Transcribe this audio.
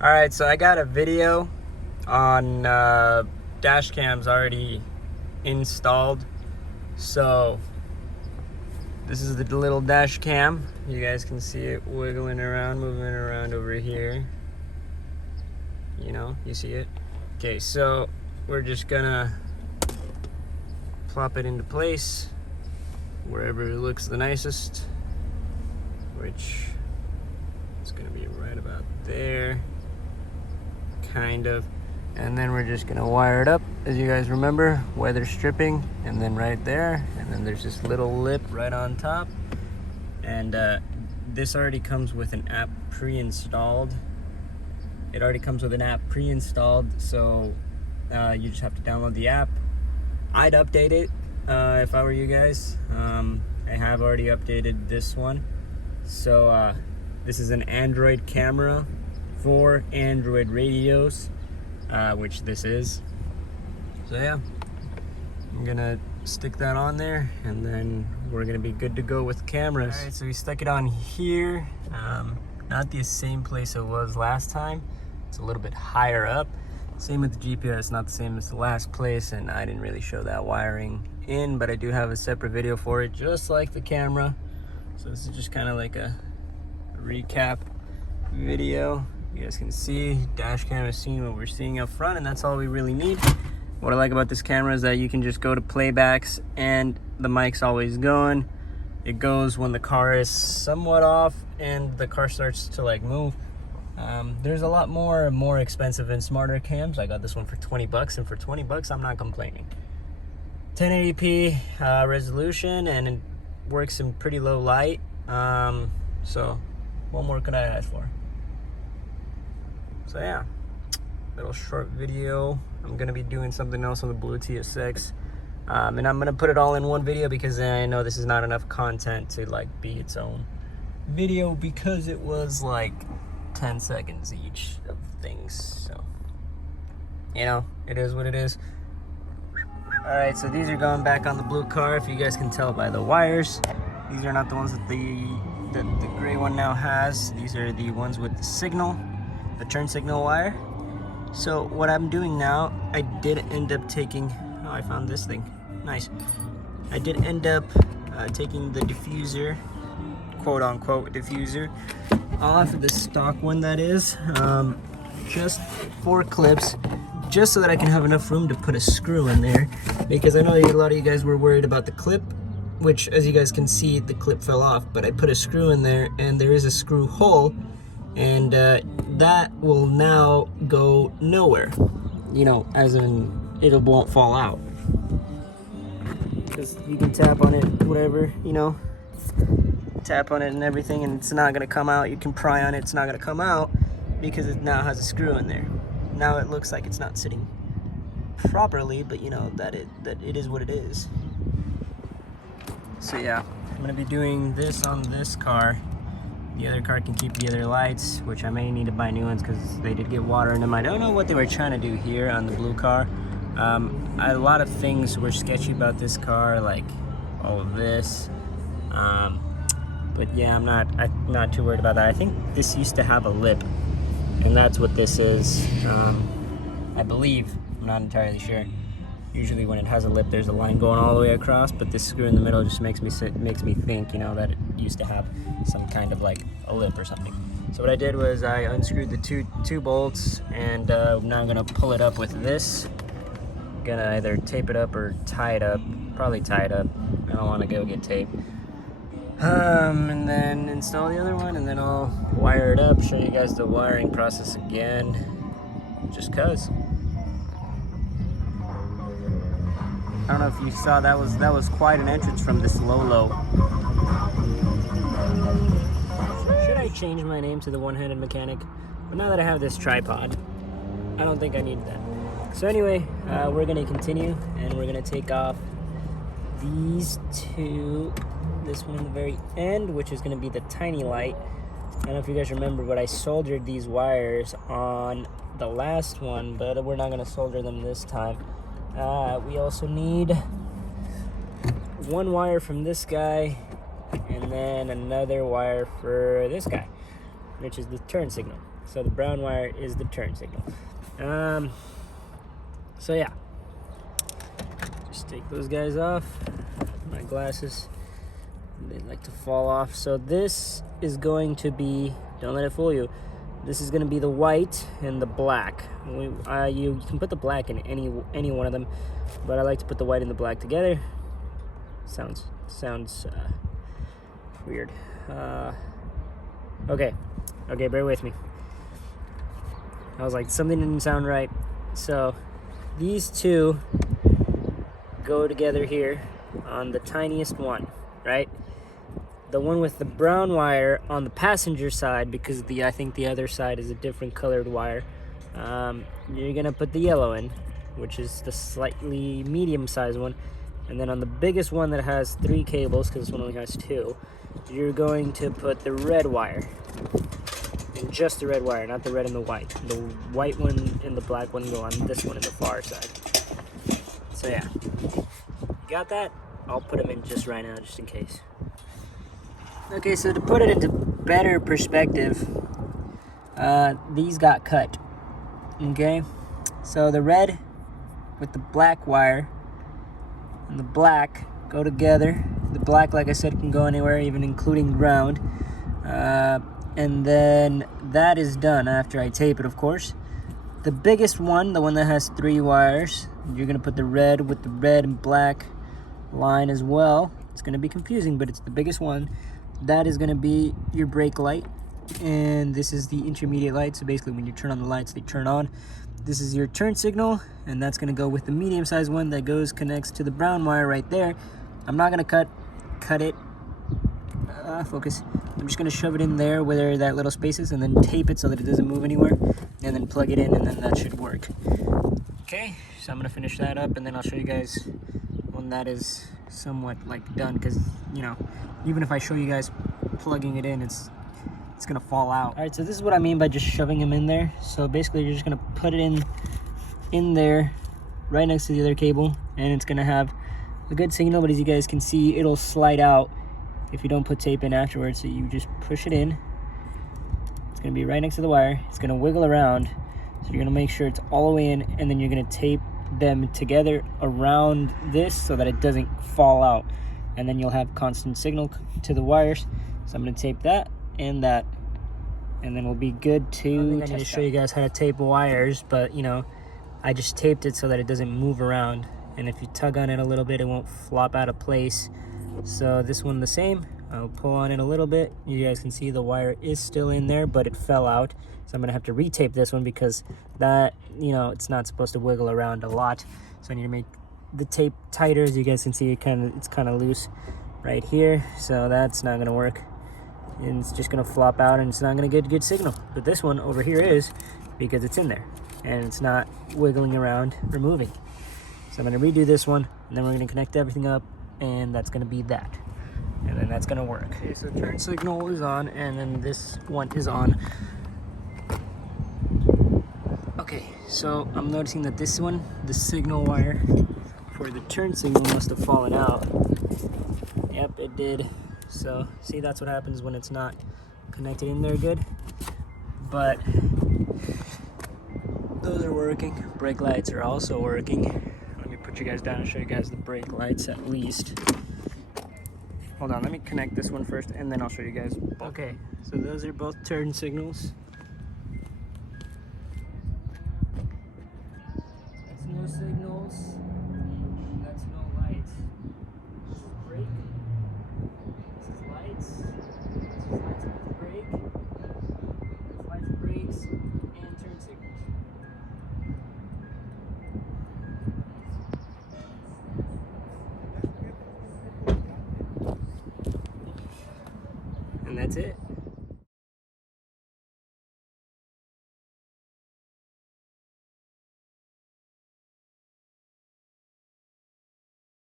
All right, so I got a video on dash cams already installed. So this is the little dash cam. You guys can see it wiggling around, moving around over here. You know, you see it? Okay, so we're just gonna plop it into place wherever it looks the nicest, which is gonna be right about there, kind of. And then we're just gonna wire it up, as you guys remember, weather stripping, and then right there, and then there's this little lip right on top. And this already comes with an app pre-installed. It already comes with an app pre-installed, so you just have to download the app. I'd update it if I were you guys. I have already updated this one. So this is an Android camera for Android radios, which this is. So yeah, I'm gonna stick that on there, and then we're gonna be good to go with cameras. All right, so we stuck it on here. Not the same place it was last time. It's a little bit higher up. Same with the GPS, not the same as the last place, and I didn't really show that wiring in, but I do have a separate video for it, just like the camera. So this is just kind of like a recap video. You guys can see dash cam is seeing what we're seeing up front, and that's all we really need. What I like about this camera is that you can just go to playbacks and the mic's always going. It goes when the car is somewhat off and the car starts to like move. There's a lot more expensive and smarter cams. I got this one for 20 bucks, and for 20 bucks I'm not complaining. 1080p resolution, and it works in pretty low light. So what more could I ask for? So yeah, little short video. I'm gonna be doing something else on the Blue TSX, and I'm gonna put it all in one video because I know this is not enough content to like be its own video, because it was like 10 seconds each of things. So you know, it is what it is. All right, so these are going back on the blue car. If you guys can tell by the wires, these are not the ones that the gray one now has. These are the ones with the signal, the turn signal wire. So what I'm doing now, I did end up taking, oh, I found this thing, nice. I did end up taking the diffuser, quote unquote diffuser, off of the stock one, that is, just 4 clips, just so that I can have enough room to put a screw in there, because I know a lot of you guys were worried about the clip, which, as you guys can see, the clip fell off, but I put a screw in there, and there is a screw hole, and that will now go nowhere, you know, as in it won't fall out, because you can tap on it, whatever, you know, tap on it and everything, and it's not gonna come out. You can pry on it, it's not gonna come out, because it now has a screw in there. Now it looks like it's not sitting properly, but you know that it is what it is. So yeah, I'm gonna be doing this on this car. The other car can keep the other lights, which I may need to buy new ones because they did get water in them. I don't know what they were trying to do here on the blue car. A lot of things were sketchy about this car, like all of this. But yeah, I'm not too worried about that. I think this used to have a lip, and that's what this is. I believe, I'm not entirely sure. Usually when it has a lip, there's a line going all the way across, but this screw in the middle just makes me think, you know, that it used to have some kind of like a lip or something. So what I did was I unscrewed the two bolts, and now I'm gonna pull it up with this. I'm gonna either tape it up or tie it up. Probably tie it up. I don't want to go get tape. And then install the other one, and then I'll wire it up, show you guys the wiring process again, just cause. I don't know if you saw, that was quite an entrance from this Lolo. Should I change my name to the One-Handed Mechanic? But now that I have this tripod, I don't think I need that. So anyway, we're gonna continue, and we're gonna take off these two. This one in the very end, which is gonna be the tiny light. I don't know if you guys remember, but I soldered these wires on the last one, but we're not gonna solder them this time. We also need one wire from this guy, and then another wire for this guy, which is the turn signal. So the brown wire is the turn signal. So yeah, just take those guys off. My glasses, they like to fall off. So this is going to be, don't let it fool you, this is going to be the white and the black. You can put the black in any one of them, but I like to put the white and the black together. Sounds weird. Okay, bear with me. I was like, something didn't sound right. So these two go together here on the tiniest one, right? The one with the brown wire on the passenger side, because I think the other side is a different colored wire. You're gonna put the yellow in, which is the slightly medium-sized one, and then on the biggest one that has 3 cables, because this one only has 2, you're going to put the red wire, and just the red wire, not the red and the white. The white one and the black one go on this one in the far side. So yeah, you got that? I'll put them in just right now, just in case. Okay, so to put it into better perspective, these got cut, okay? So the red with the black wire and the black go together. The black, like I said, can go anywhere, even including ground. And then that is done after I tape it, of course. The biggest one, the one that has 3 wires, you're gonna put the red with the red and black line as well. It's gonna be confusing, but it's the biggest one. That is going to be your brake light, and this is the intermediate light. So basically when you turn on the lights, they turn on. This is your turn signal, and that's going to go with the medium-sized one that connects to the brown wire right there. I'm not going to cut it. Focus. I'm just going to shove it in there where that little space is, and then tape it so that it doesn't move anywhere, and then plug it in, and then that should work. Okay, so I'm going to finish that up, and then I'll show you guys when that is somewhat like done, because you know, even if I show you guys plugging it in, it's gonna fall out. All right, so this is what I mean by just shoving them in there. So basically you're just gonna put it in there right next to the other cable, and it's gonna have a good signal, but as you guys can see, it'll slide out if you don't put tape in afterwards. So you just push it in. It's gonna be right next to the wire. It's gonna wiggle around, so you're gonna make sure it's all the way in, and then you're gonna tape them together around this so that it doesn't fall out, and then you'll have constant signal to the wires. So I'm going to tape that, and then we'll be good to test. I need to show you guys how to tape wires, but you know, I just taped it so that it doesn't move around, and if you tug on it a little bit, it won't flop out of place. So this one the same. I'll pull on it a little bit. You guys can see the wire is still in there, but it fell out. So I'm gonna have to retape this one, because that, you know, it's not supposed to wiggle around a lot. So I need to make the tape tighter. As you guys can see, it's kind of loose right here. So that's not gonna work, and it's just gonna flop out, and it's not gonna get a good signal. But this one over here is, because it's in there and it's not wiggling around or moving. So I'm gonna redo this one, and then we're gonna connect everything up, and that's gonna be that. And then that's gonna work. Okay, so turn signal is on, and then this one is on. Okay, so I'm noticing that this one, the signal wire for the turn signal, must have fallen out. Yep, it did. So see, that's what happens when it's not connected in there good. But those are working. Brake lights are also working. Let me put you guys down and show you guys the brake lights at least. Hold on, let me connect this one first, and then I'll show you guys. Okay, so those are both turn signals. That's no signals. That's no lights. This is brake. This is lights. This is lights with brake. This is lights, brakes, and turn signals. And that's it.